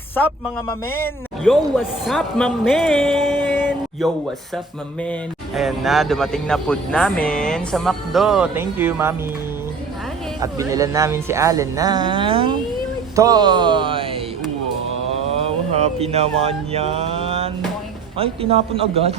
what's up mga mamen? Yo, what's up mamen? Yo, what's up mamen? Ayan na, dumating na food namin sa McDo. Thank you, mami. At binilan namin si Allen ng toy. Wow, happy naman yan. Ay, tinapon agad.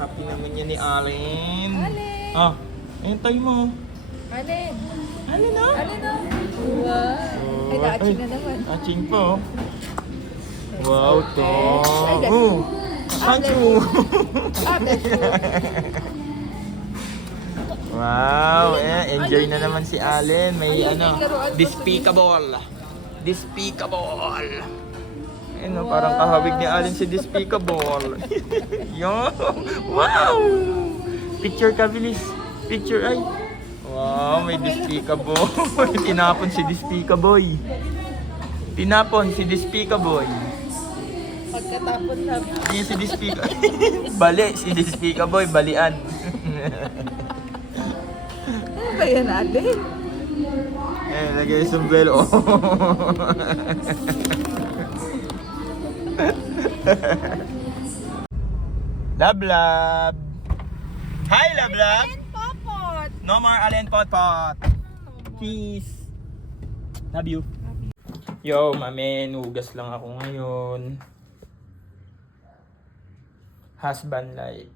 Happy naman yan ni Allen. Ah, hintay mo. Alin? Allen na? Alin na? Wow. Ay, na-aching na naman. Aching po. Wow, to. Ay, that's Oh, Sancho. Wow, enjoy na naman si Allen. May despicable. Despicable. Parang kahawig ni Allen si despicable. Yo, wow. Picture ka, bilis. Picture, ay. Wow, may despicable. Tinapon si despicable. Tinapon si despicable. Pagkatapon na. Hindi si despicable. Bali, si despicable, balian. Ano ba yan natin? Lagay yung sombrero. Love, love. Hi, love, love. Popot! No more Allen pot pot. Peace. Love you. Yo, mamen, hugas lang ako ngayon. Husband life.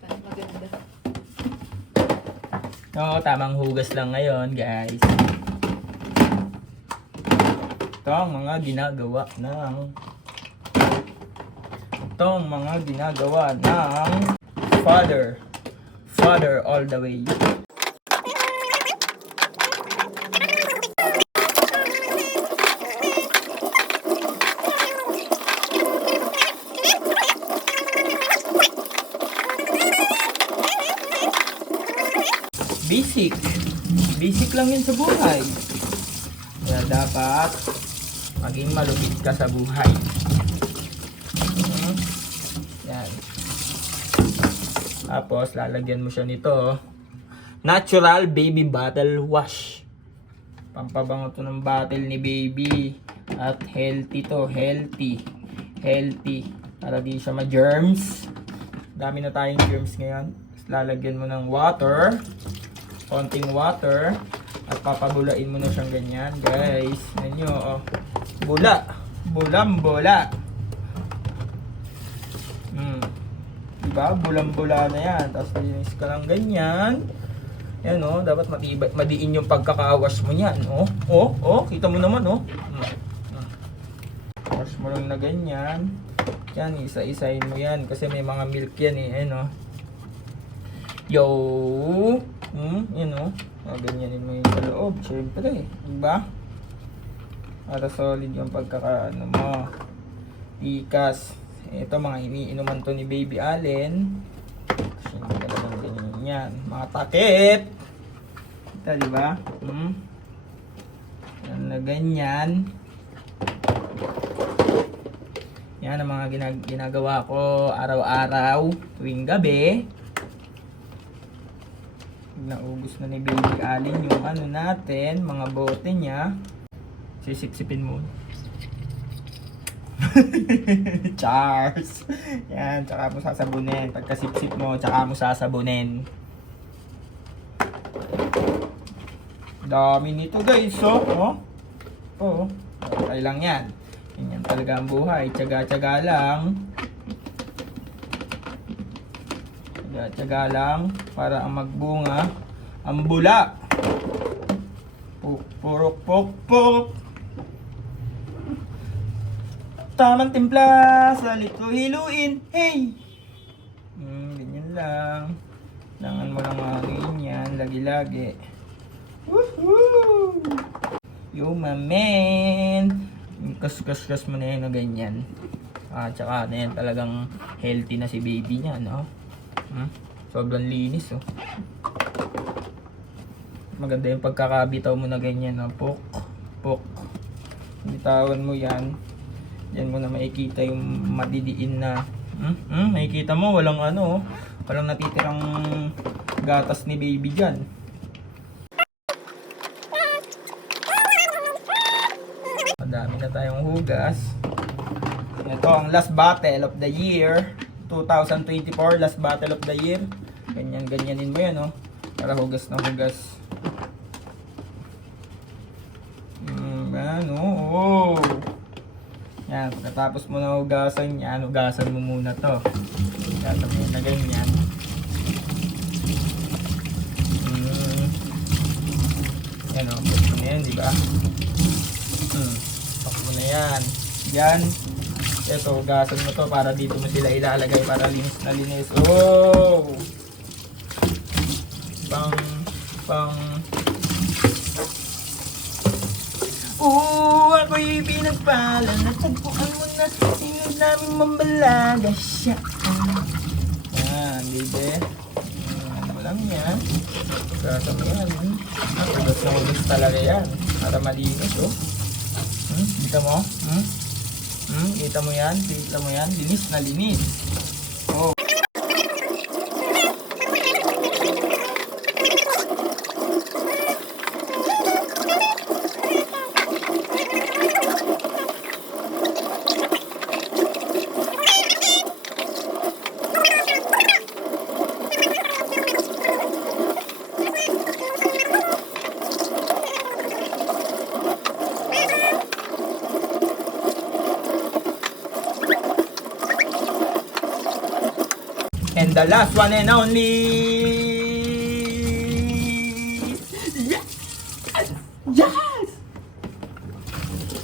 Saan maganda? No, tamang hugas lang ngayon, guys. Ito ang mga ginagawa ng father all the way. Basic lang yun sa buhay. Kaya dapat maging malupit ka sa buhay. Yan. Tapos lalagyan mo siya nito, natural baby bottle wash. Pampabango to ng bottle ni baby. At healthy to, healthy. Para di siya ma-germs. Dami na tayong germs ngayon. Tapos lalagyan mo ng water. Konting water. At papabulain mo na siyang ganyan, guys. Yan nyo, oh. Bula. Bulam-bula. Diba? Bulam-bula na yan. Tapos linis ka lang ganyan. Yan, oh. Dapat madiin yung pagkakawash mo yan, oh. Oh. Kita mo naman, oh. Wash mo lang na ganyan. Yan, isa-isahin mo yan. Kasi may mga milk yan, eh. Ayan, oh. Yo. Yan, oh. Ganyanin mo yung sa loob, syempre, diba? Para solid yung pagkakaano mo. Ikas. Ito, mga iniinuman to ni Baby Allen. Siyempre talagang ganyan yan. Mga takip. Ito, diba? Yan na ganyan. Yan ang mga ginagawa ko araw-araw tuwing gabi. Naubos na ni Baby Allen yung ano natin, mga bote niya. Sisipsipin mo. Chars! Yan, tsaka mo sasabunin. Pagkasipsip mo, tsaka mo sasabunin. Dami nito, guys, oh. Oh. Okay lang yan. Yan talaga ang buhay. Tsaga-tsaga lang. Tsaga lang para ang magbunga ang bula. Purok. Tamang timpla sa lito hiluin. Hey! Ganyan lang. Langan mo lang hangin yan. Lagi-lagi. Woohoo! Yo, my man! Kas mo na yun na ganyan. Tsaka na yan talagang healthy na si baby niya, no? Sobrang linis, oh. Maganda yung pagkakabitaw mo na ganyan, no? Pok. Bitawan mo yan. Diyan mo na makikita yung madidiin na Nakikita mo, walang ano, walang natitirang gatas ni baby dyan. Madami na tayong hugas. Ito ang last battle of the year 2024, last battle of the year. Ganyan-ganyanin mo yan, oh, para hugas na hugas. Yan, oh. Yan, pagkatapos mo na hugasan yan, hugasan mo muna to. Hugasan mo na ganyan. Yan, oh, pag mo na yan, di ba? Pak mo na yan. Yan. Ito, hugasan mo to para dito mo sila ilalagay para linis na linis. Oh! Pang. Ako'y pinagpala. Natagpuan mo na. Sinod namin mambalaga siya. Yan, baby. Yan mo lang yan. Hugasan mo yan. Hugas na hugas talaga yan. Para malinis, oh. Kita mo? Kita mo yan? Kita mo yan? Linis na linis. Oh. And the last one and only. Yes!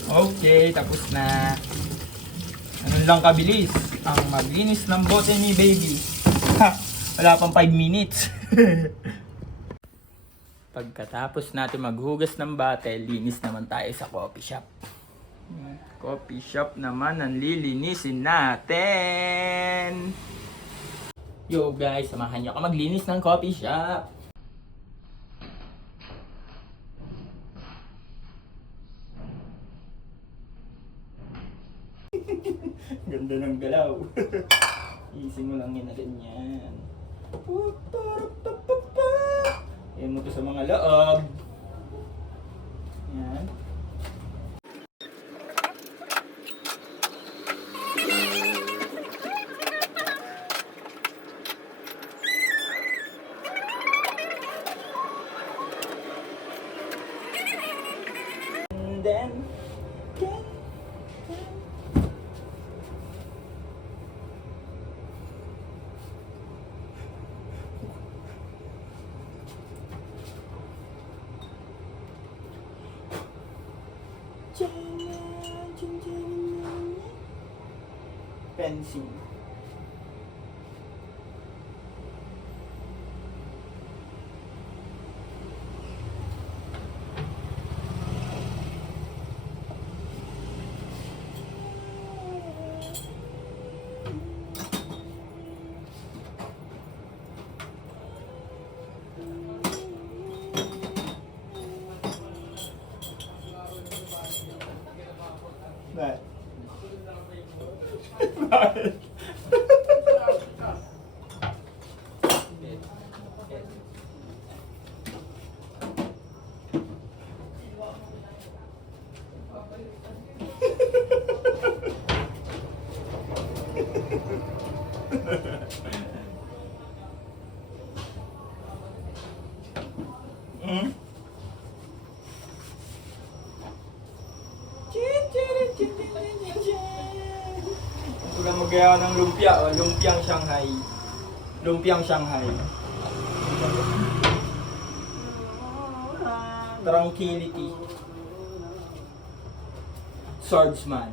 Okay, tapos na. Ganun lang kabilis ang maglinis ng bote ni baby. Wala pang 5 minutes. Pagkatapos natin maghugas ng bottle, linis naman tayo sa coffee shop. Coffee shop naman ang lilinisin natin. Yo guys, samahan niyo ako maglinis ng coffee shop. Ganda ng galaw. Isin mo lang yun na ganyan. Ayan mo to sa mga loob. Yan. And then, pencil. Bakit? Bakit? Ito lang magawa ng lumpia, o lumpiang Shanghai. Lumpiang Shanghai. Tranquility. Swordsman.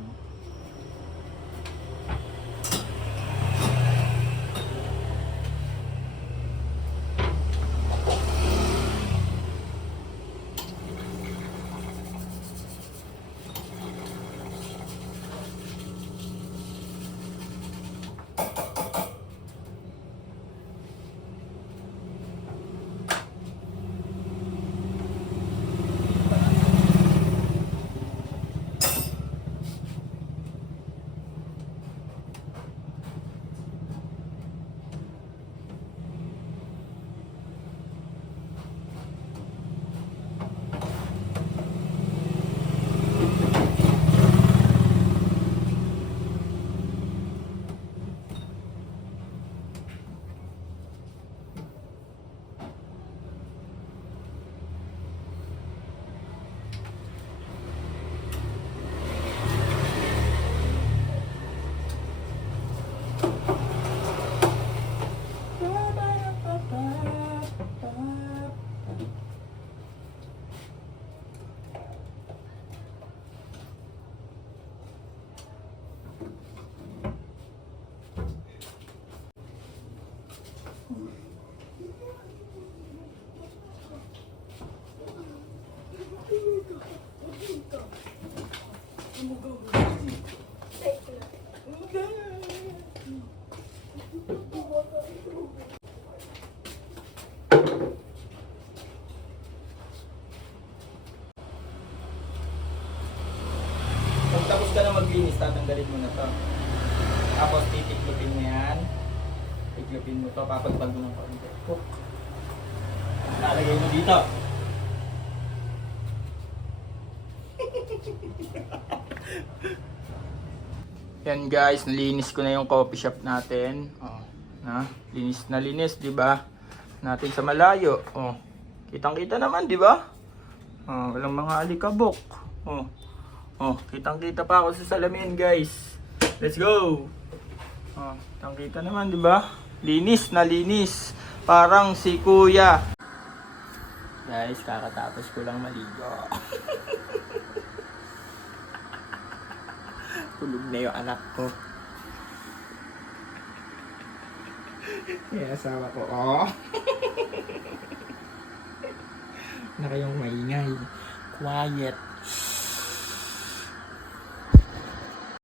Pag tapos ka na maglinis, tatanggalin mo na to. Tapos titiklopin mo yan. Tiklopin mo to, papagpag mo ng konti. Cook. Lalagay mo dito. Yan guys, nalinis ko na yung coffee shop natin. Oh, na linis, 'di ba? Natin sa malayo. Oh. Kitang-kita naman, 'di ba? Oh, walang mga alikabok. Oh. Oh, kitang-kita pa ako sa salamin, guys. Let's go. Oh, kitang-kita naman, 'di ba? Linis na linis. Parang si Kuya. Guys, kakatapos ko lang maligo. Tulog na yung anak ko. Kaya asawa ko, oh. Na kayong maingay. Quiet.